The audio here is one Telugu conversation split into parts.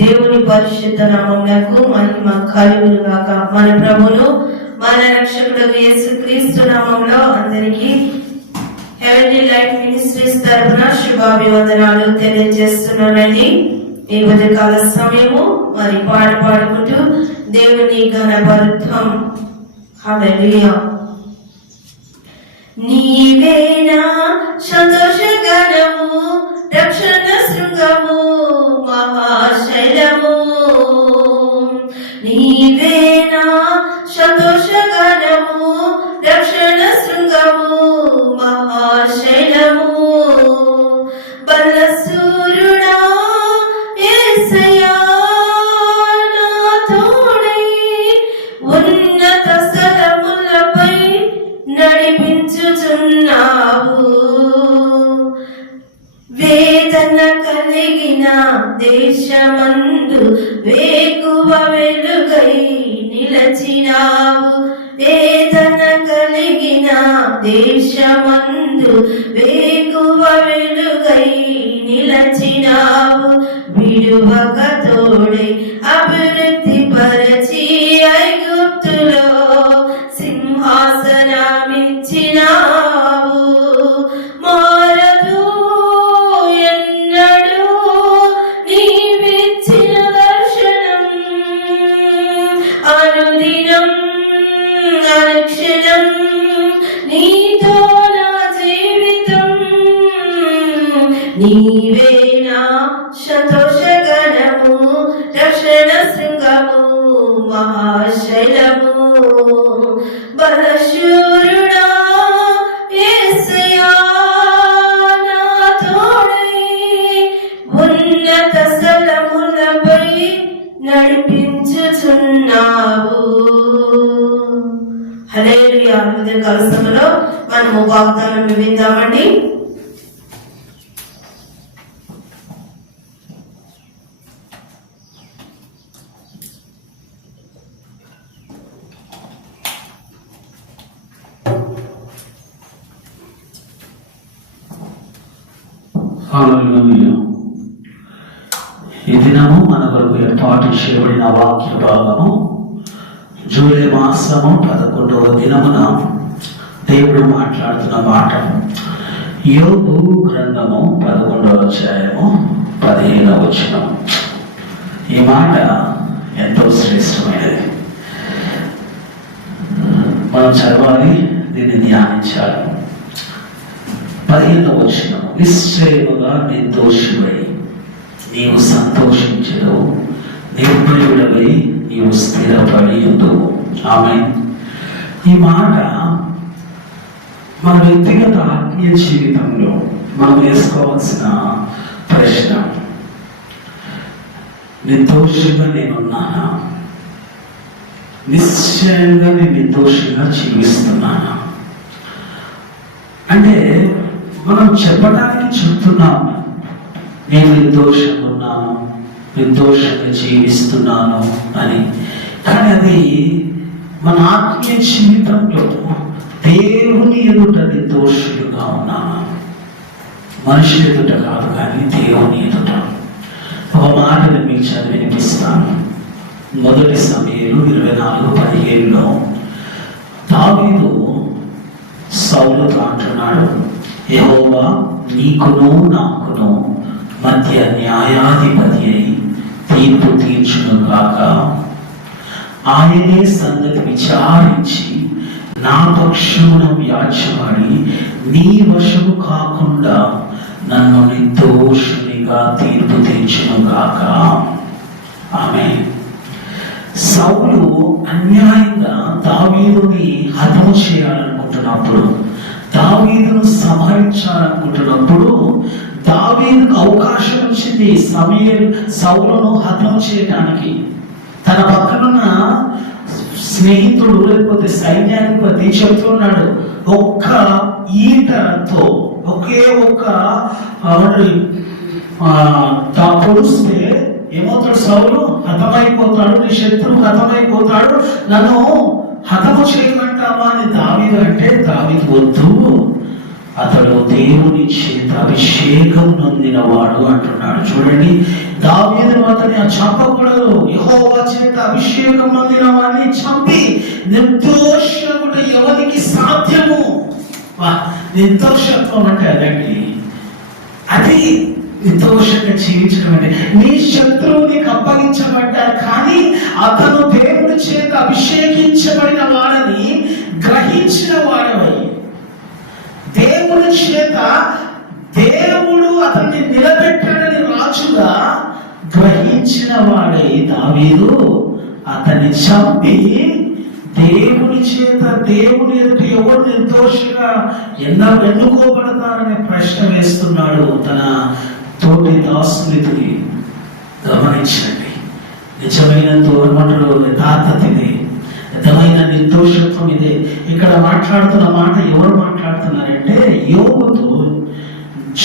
దేవుని పరిశుద్ధ నామమునకు మహిమ కలుగును గాక మన ప్రభును మన రక్షకుడు యేసుక్రీస్తు నామంలో అందరికీ హెవెన్లీ లైట్ మినిస్ట్రీస్ తరఫున శుభాభివందనాలు తెలియజేస్తున్నానండి. ఈ ఉదయకాల సమయము మరి పాట పాడుకుంటూ దేవుని ఘనపరుత్వం. హల్లెలూయా నీవేనా నడిపించుచున్నావు వేదన కలిగిన దేశమందు వేకువ వెలుగై నిలచినావు. వేదన కలిగిన దేశమందు వేకువ వెలుగై నిలచినావు. విడువక తోడే అభివృద్ధి పరచి సంతోషగణము రక్షణ శృంగము మహాశైలము. బలశూరుడా ఉన్నత స్థలములపై నడిపించుచున్నావు. హలే హృదయ కలసములో మనము వాగ్దానం విందామండి. దినమున దేవుడు మాట్లాడుతున్న మాట యోగు గ్రంథము పదకొండవ అధ్యాయము పదిహేనవ వచనం. ఈ మాట ఎంతో శ్రేష్టమైనది. మనం చదవాలి దీన్ని ధ్యానించాలి. పదిహేనవ వచనం నిశ్చయముగా నిర్దోషుడై నీవు సంతోషించదు నిర్భయుడవై నీవు స్థిరపడి ఉండవు ఆమె ఈ మాట మన వ్యక్తిగత ఆత్మీయ జీవితంలో మనం వేసుకోవాల్సిన ప్రశ్న. నిర్దోషిగా నేనున్నానా? నిశ్చయంగా నేను నిర్దోషంగా జీవిస్తున్నానా? అంటే మనం చెప్పడానికి చెప్తున్నాము నేను నిర్దోషంగా ఉన్నాను నిర్దోషంగా జీవిస్తున్నాను అని. కానీ అది మన ఆత్మీయ జీవితంలో దేవుని ఎదుట నిర్దోషులుగా ఉన్నాము? మనిషి ఎదుట కాదు కానీ దేవుని ఎదుట. ఒక మాటను మీకు చదివి వినిపిస్తాను. మొదటి సమయంలో ఇరవై నాలుగు పదిహేనులో దావీదు సౌలుతో అంటున్నాడు యహోవా నీకును నాకును మధ్య న్యాయాధిపతి అయి తీర్పు తీర్చును కాక ఆయనే సంగతి విచారించి నా పక్షమున వ్యాజ్యమాడి నీ వశము కాకుండా నన్ను నిర్దోషునిగా తీర్పు తీర్చును కాక ఆమె సౌలు అన్యాయంగా దావీదుని హతము చేయాలనుకుంటున్నప్పుడు దావీదును సంహరించాలనుకుంటున్నప్పుడు దావీదుకు అవకాశం వచ్చింది సమీర్ సౌలను హతం చేయడానికి తన పక్కనున్న స్నేహితుడు లేకపోతే సైన్యాధిపతి చెప్తున్నాడు ఒక్క ఈటతో ఒకే ఒక్క పొడిస్తే ఏమవుతాడు సౌలు? హతమైపోతాడు నీ శత్రువు హతమైపోతాడు. నన్ను హతము చేయమంటావా అని దావీదు అంటే దావీదు వద్దు. అతడు దేవుని చేత అభిషేకం నొందినవాడు అంటున్నాడు. చూడండి దావీదు అతని చంపకూడదు యెహోవా చేత అభిషేకం నొందిన వాడిని చంపి నిర్దోషకుడు ఎవరికి సాధ్యము? నిర్దోషత్వం అంటే అదండి. అది నిర్దోషంగా జీవించడం అంటే నీ శత్రువు నీకు కానీ అతను దేవుడి చేత అభిషేకించబడిన వాడని గ్రహించిన వాడవై చేత దేవుడు అతన్ని నిలబెట్టాడని రాజుగా గ్రహించిన వాడై దావీదు అతన్ని చంపి దేవుని చేత దేవుని ఎదుటి ఎవరు నిర్దోషిగా ఎన్న ఎన్నుకోబడతారనే ప్రశ్న వేస్తున్నాడు తన తోటి దాసునికి గమనించండి. నిజమైన తోర్మటుడు యథార్థతిని నిజమైన నిర్దోషత్వం ఇదే. ఇక్కడ మాట్లాడుతున్న మాట ఎవరు మాట్లాడుతున్నారంటే యోగుతో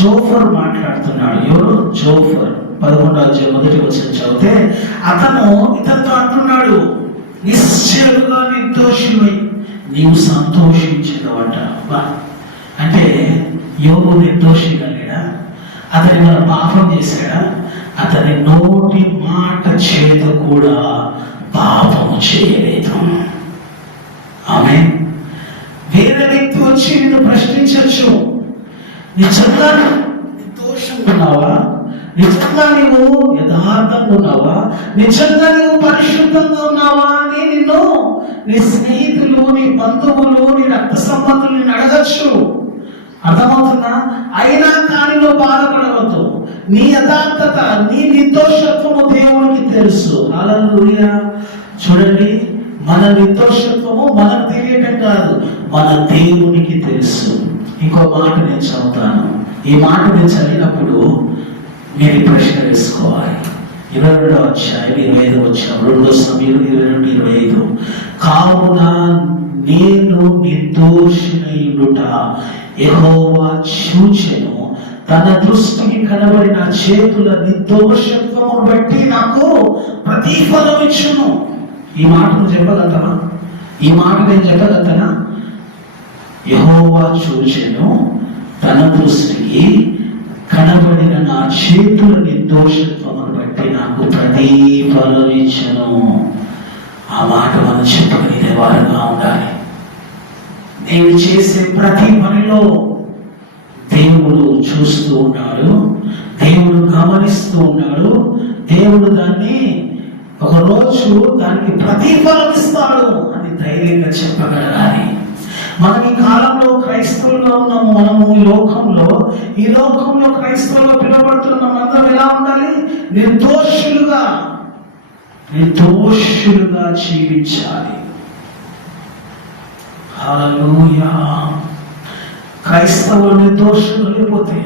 జోఫర్ మాట్లాడుతున్నాడు. ఎవరు? జోఫర్. పదకొండో అధ్యాయం మొదటి వచ్చిన చదివితే అతను ఇతనితో అంటున్నాడు నిశ్చయముగా నిర్దోషమై నీవు సంతోషించదవట బా. అంటే యోగు నిర్దోషిగా లేడా అతని మన పాపం చేశాడా? అతని నోటి మాట చేత కూడా పాపము చేయలేదు. ఆమె వేరే వ్యక్తి వచ్చి నిన్ను ప్రశ్నించవచ్చు. నిజంగా దోషం ఉన్నావా? నిజంగా నీవు యథార్థంగా ఉన్నావా? నిజంగా నీవు పరిశుద్ధంగా ఉన్నావా అని నిన్ను నీ స్నేహితులు నీ బంధువులు నీ రక్త సంబంధులు నేను అడగచ్చు. అర్థమవుతుందా? అయినా కానిలో బాధపడవద్దు. నీ యథార్థత నీ నిర్దోషత్వము దేవునికి తెలుసు. అలా చూడండి మన నిర్దోషత్వము మనకు తెలియటం కాదు మన దేవునికి తెలుసు. ఇంకో మాట నేను చదువుతాను. ఈ మాట నేను చదివినప్పుడు మీరు ప్రశ్న వేసుకోవాలి. ఇరవై రెండో అధ్యాయం ఇరవై ఐదు వచ్చాం రెండో సమయం ఇరవై రెండు ఇరవై ఐదు. కావున నేను నిర్దోషినయుడుట ఎహోవా చూచెను. తన దృష్టికి కనబడిన చేతుల నిర్దోషత్వము బట్టి నాకు ప్రతిఫలం ఇచ్చును ఈ మాట నువ్వు చెప్పగలుగుతావా? ఈ మాట నేను చెప్పగలుగుతానా? యహోవా చూచెను తన దృష్టికి కనబడిన నా చేతుల నిర్దోషత్వమును బట్టి నాకు ప్రతిఫలం ఇచ్చను. ఆ మాట మనం చెప్పుకునే వారంగా ఉండాలి. నేను చేసే ప్రతి పనిలో దేవుడు చూస్తూ ఉన్నాడు దేవుడు గమనిస్తూ ఉన్నాడు దేవుడు దాన్ని ఒక రోజు దానికి ప్రతిఫలం ఇస్తాడు అని ధైర్యంగా చెప్పగలగాలి. మనం ఈ కాలంలో క్రైస్తవులుగా ఉన్నాము మనము ఈ లోకంలో ఈ లోకంలో క్రైస్తవులుగా పిలువబడుతున్న మనమందరం ఎలా ఉండాలి? నిర్దోషులుగా నిర్దోషులుగా జీవించాలి. క్రైస్తవులు నిర్దోషులు లేకపోతే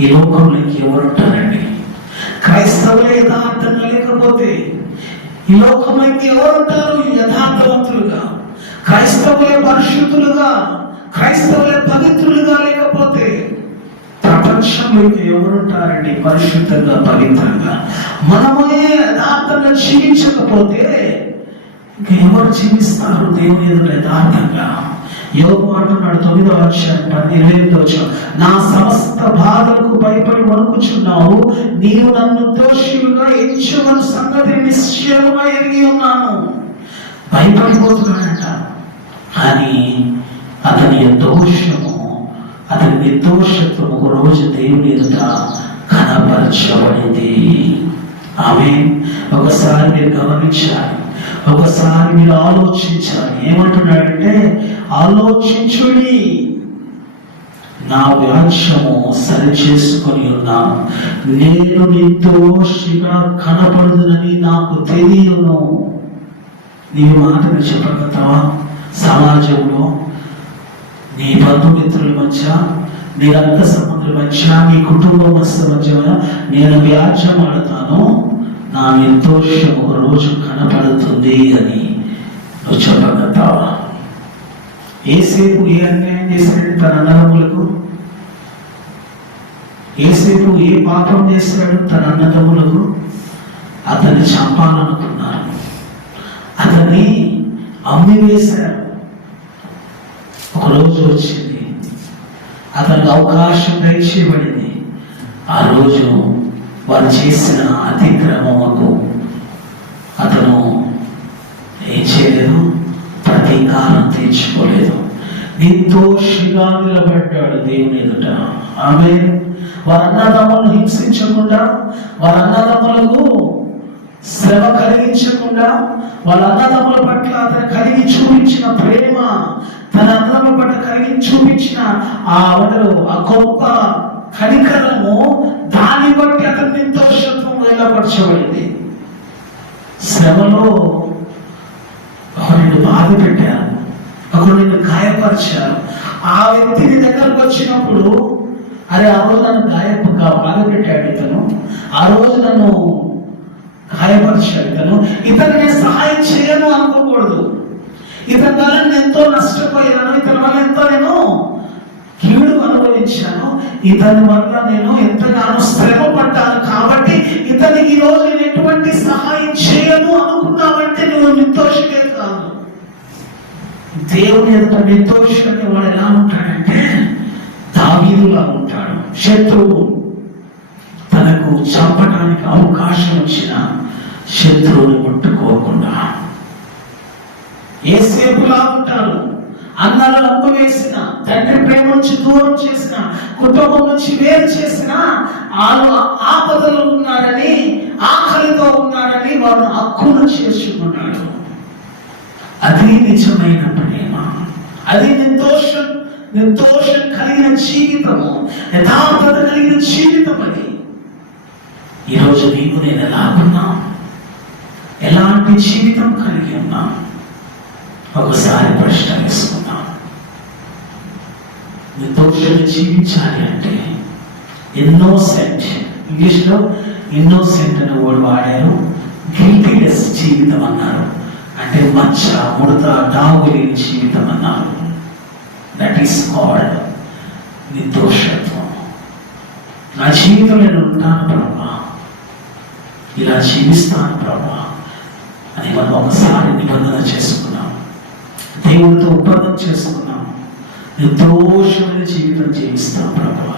ఈ లోకంలోకి ఎవరుంటారండి క్రైస్తవులే యథార్థంగా లేకపోతే ఈ లోకంలోకి ఎవరు ఉంటారు యథార్థవంతులుగా. క్రైస్తవులే పరిశుద్ధులుగా క్రైస్తవులే పవిత్రులుగా లేకపోతే ప్రపంచంలోకి ఎవరుంటారండి? పరిశుద్ధంగా పవిత్రంగా. మనమే యథార్థంగా జీవించకపోతే ఇంకా ఎవరు జీవిస్తారు? దేవుని యథార్థంగా. యోగు అంటున్నాడు తొమ్మిదో అధ్యాయం ఇరవై ఎనిమిదో వచ్చాం నా సమస్త బాధలకు భయపడి వణుకుచున్నావు నీవు నన్ను దోషులుగా ఎంచువని సంగతి నిశ్చయముగా ఎరిగి ఉన్నాను. భయపడిపోతున్నాడంట. కానీ అతని దోషము అతని నిర్దోషత్వము ఒక రోజు దేవుని ఎదుట కనపరచబడింది. ఆమె ఒకసారి మీరు గమనించాలి. ఒకసారి మీరు ఆలోచించాలి. ఏమంటున్నాడంటే ఆలోచించుడి. నా వ్యాజ్యము సరి చేసుకొని ఉన్నాను. నేను నిర్దోషిగా కనపడదునని నాకు తెలియను. నీ మాటలు చెప్పగలుగుతావా సమాజంలో నీ బంధుమిత్రుల మధ్య నీ రక్త సంబంధుల మధ్య నీ కుటుంబ మధ్య నేను వ్యాజ్యం ఆడతాను. నా నిర్దోషం ఒక రోజు కనపడుతుంది అని నువ్వు చెప్పగలుగుతావా? ఏసేపు ఏ అన్యాయం చేశాడు తన అన్నదమ్ములకు? ఏసేపు ఏ పాపం చేశాడు తన అన్నదమ్ములకు? అతన్ని చంపాలనుకున్నారు. అతన్ని అమ్మి వేశారు ఒక రోజు వచ్చింది అవకాశం దయచేయబడింది. ఆ రోజు వారు చేసిన అతిక్రమముకు అతను ఏం చేయలేదు ప్రతీకారం తీర్చుకోలేదు. నిర్దోషిగా నిలబడ్డాడు దేవుని ఎదుట. ఆమె వారి అన్నదమ్ములను హింసించకుండా వారి అన్నదమ్ములకు శ్రమ కలిగించకుండా వాళ్ళ అన్నదమ్ముల పట్ల అతను కలిగి చూపించిన ప్రేమ తన అన్నదమ్ముల పట్ల కలిగి చూపించిన ఆ వనరు ఆ గొప్ప కనికరము నిర్దోషత్వం శ్రమలో ఒకరు నిన్ను బాధ పెట్టాను ఒకరు నిన్ను ఆ వ్యక్తి నీ దగ్గరకు వచ్చినప్పుడు అరే ఆ రోజు నన్ను గాయపుగా బాధ పెట్టాడు ఇతను. ఆ రోజు నన్ను గాయపరిచాడు ఇతను. ఇతను నేను సహాయం చేయను అనుకోకూడదు. ఇతని ద్వారా నేను ఎంతో నష్టపోయాను. ఇతని వల్ల ఎంతో నేను కీడు అనుభవించాను. ఇతని వల్ల నేను ఎంతగానో శ్రమ దేవుని ఎంత నిర్దోషులని వాడు ఎలా ఉంటాడంటే దావీదులా ఉంటాడు. శత్రువు. తనకు చంపడానికి అవకాశం వచ్చిన శత్రువుని ముట్టుకోకుండా ఏసేపులా ఉంటారు అన్నలు అప్పు వేసిన తండ్రి ప్రేమ నుంచి దూరం చేసిన కుటుంబం నుంచి వేరు చేసిన వాళ్ళు ఆపదలో ఉన్నారని ఆకలితో ఉన్నారని వారు హక్కును చేసుకున్నాడు అది నిజమైన ప్రేమ. అది నిర్దోషం నిర్దోషం కలిగిన జీవితము యథార్థత కలిగిన జీవితం అది ఈరోజు నీకు నేను ఎలాగున్నా ఎలాంటి జీవితం కలిగి ఉన్నా ఒకసారి ప్రశ్న వేసుకుందాం. నిర్దోషంగా జీవించాలి అంటే ఇన్నోసెంట్ ఇంగ్లీష్లో ఇన్నోసెంట్ అనే వర్డ్ వాడారు. గిల్టీలెస్ జీవితం అన్నారు. అంటే మచ్చ ముడత డాగు లేని జీవితం అన్నారు దట్ ఈస్ కాల్డ్ నిర్దోషత్వం నా జీవితం నేను ఉంటాను ప్రభా ఇలా జీవిస్తాను ప్రభా అని మనం ఒకసారి నిబంధన చేసుకున్నాం. దేవుడితో ఒప్పందం చేసుకున్నాం. నిర్దోషమైన జీవితం జీవిస్తాం ప్రభా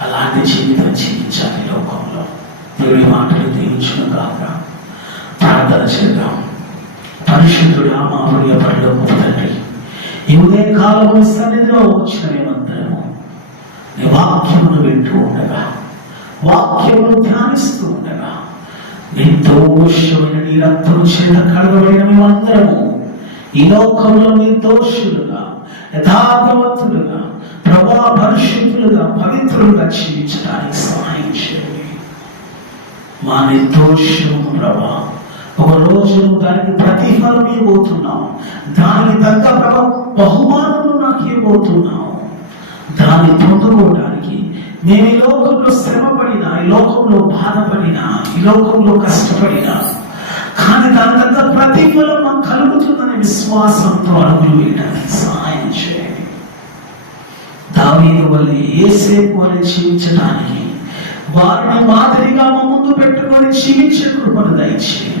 అలాంటి జీవితం జీవించాలి లోకంలో. దేవుడి మాటలు దీవించిన కాక ప్రార్థన చేద్దాం. పరిశుద్ధుడా మా ప్రియ పరలోక తండ్రి ఈ ఉదయ కాలం సన్నిధిలో వచ్చిన మేమందరము నీ వాక్యమును వింటూ ఉండగా వాక్యమును ధ్యానిస్తూ ఉండగా నిర్దోషమైన నీ రక్తము చేత కడగబడిన మేమందరము ఈ లోకంలో నిర్దోషులుగా యథార్థవంతులుగా ప్రభా పరిశుద్ధులుగా పవిత్రులుగా జీవించడానికి సహాయం చేయండి. మా నిర్దోషము ప్రభా ఒక రోజు దానికి ప్రతిఫలం ఇవ్వబోతున్నావు. దానికి తగ్గ ప్రభావ బహుమానము నాకు ఇవ్వబోతున్నావు. దాన్ని పొందుకోవడానికి నేను ఈ లోకంలో శ్రమపడినా ఈ లోకంలో బాధపడినా ఈ లోకంలో కష్టపడినా కానీ దాని తగ్గ ప్రతిఫలం నాకు కలుగుతుందనే విశ్వాసంతో అడుగులు వేయడానికి సహాయం చేయండి. దావీదు వల్ల ఏసేపు అని జీవించడానికి వారిని మాదిరిగా మా ముందు పెట్టుకొని జీవించే కృపను దయచేయండి.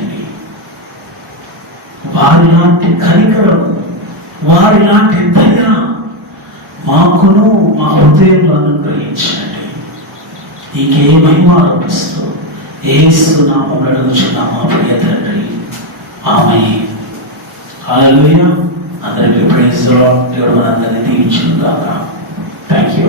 వారి లాంటి కనికరం వారి లాంటి దయ మాకును మా హృదయంలో అనుగ్రహించండి. నీకే మహిమ ఆరోపిస్తూ ఏసునామం అడుగుచున్నాం ప్రియ తండ్రి. ఆమె హల్లెలూయా. అందరికీ ప్రైజ్ దేవుడు మనందరినీ దీవించును థ్యాంక్ యూ